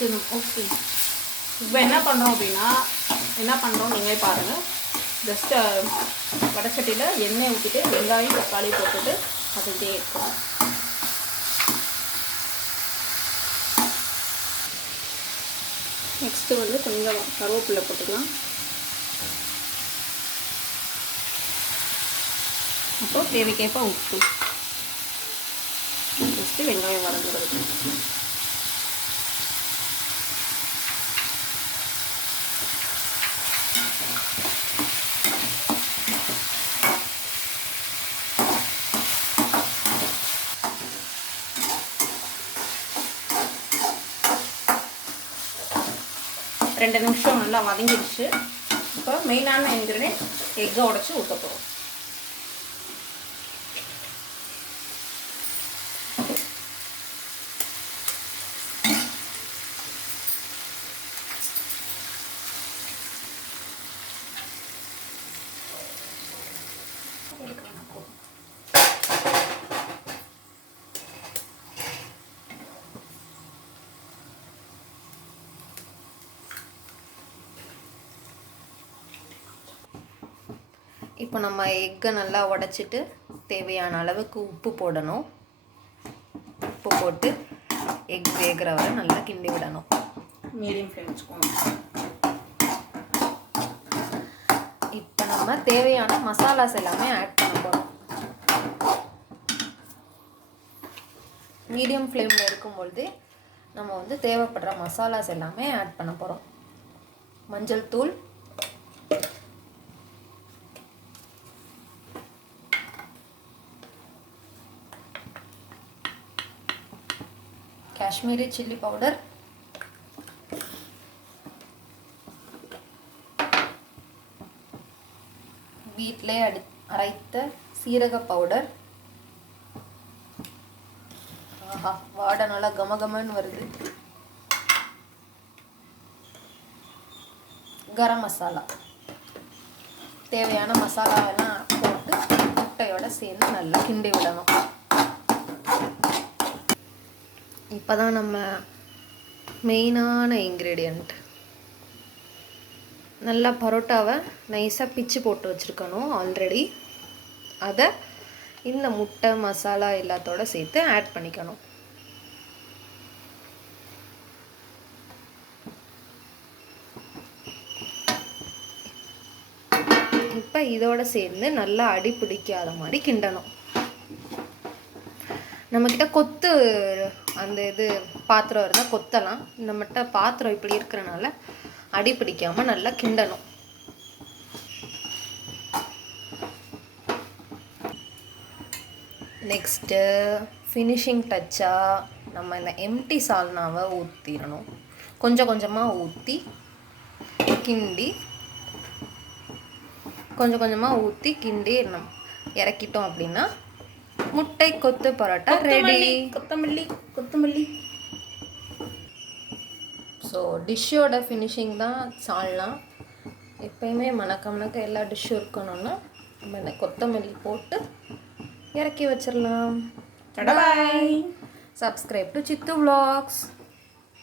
மசிக்கணும். Okay, இப்போ என்ன பண்ணுறோம் அப்படின்னா, என்ன பண்ணுறோம் நீங்களே பாருங்கள். ஜஸ்ட்டு வடச்சட்டியில் எண்ணெய் ஊற்றிட்டு வெங்காயம் தக்காளி போட்டுட்டு அதுக்கிட்டே இருக்கும். நெக்ஸ்ட்டு வந்து கொஞ்சம் கருவேப்பிலை போட்டுக்கலாம். அப்புறம் தேவைக்கேற்ப உப்பு. ஜஸ்ட்டு வெங்காயம் வதங்குறது. ரெண்டு நிமிஷம் நல்லா வதங்கிடுச்சு. இப்போ மெயினான இன்க்ரீடியன்ட் எக்கை உடச்சி ஊற்ற போகிறோம். இப்போ நம்ம எக்கை நல்லா உடச்சிட்டு தேவையான அளவுக்கு உப்பு போடணும். உப்பு போட்டு எக் வேகிற வரை நல்லா கிண்டி விடணும். மீடியம் ஃப்ளேம் வச்சுக்கணும். இப்போ நம்ம தேவையான மசாலாஸ் எல்லாமே ஆட் பண்ண போகிறோம். மீடியம் ஃப்ளேமில் இருக்கும்பொழுது நம்ம வந்து தேவைப்படுற மசாலாஸ் எல்லாமே ஆட் பண்ண போகிறோம். மஞ்சள் தூள், காஷ்மீரி சில்லி பவுடர், வீட்டிலே அரைத்த சீரக பவுடர். ஆஹா, வாடை நல்லா கமகமன்னு வருது. கரம் மசாலா. தேவையான மசாலாவெல்லாம் போட்டு முட்டையோட சேர்ந்து நல்லா கிண்டி விடணும். இப்போ தான் நம்ம மெயினான இன்க்ரீடியண்ட். நல்லா பரோட்டாவை நைஸாக பிச்சு போட்டு வச்சுருக்கணும் ஆல்ரெடி. அதை இந்த முட்டை மசாலா எல்லாத்தோட சேர்த்து ஆட் பண்ணிக்கணும். இப்போ இதோட சேர்ந்து நல்லா அடி பிடிக்காத மாதிரி கிண்டணும். நம்மக்கிட்ட கொத்து அந்த இது பாத்திரம் இருந்தால் கொத்தலாம். நம்மகிட்ட பாத்திரம் இப்படி இருக்கிறனால அடி பிடிக்காமல் நல்லா கிண்டணும். நெக்ஸ்ட்டு ஃபினிஷிங் டச்சாக நம்ம இந்த எம்டி சால்னாவை ஊற்றிடணும். கொஞ்சம் கொஞ்சமாக ஊற்றி கிண்டி கொஞ்சம் கொஞ்சமாக ஊற்றி கிண்டி இறக்கிட்டோம் அப்படின்னா முட்டை கொத்து பரோட்டா ரெடி. கொத்தமல்லி. ஸோ டிஷ்ஷோட ஃபினிஷிங் தான் சால்னா. எப்பயுமே மணக்க எல்லா டிஷ்ஷும் இருக்கணும்னா நம்ம இந்த கொத்தமல்லி போட்டு இறக்கி வச்சிடலாம். Bye. Subscribe to Sidhu vlogs.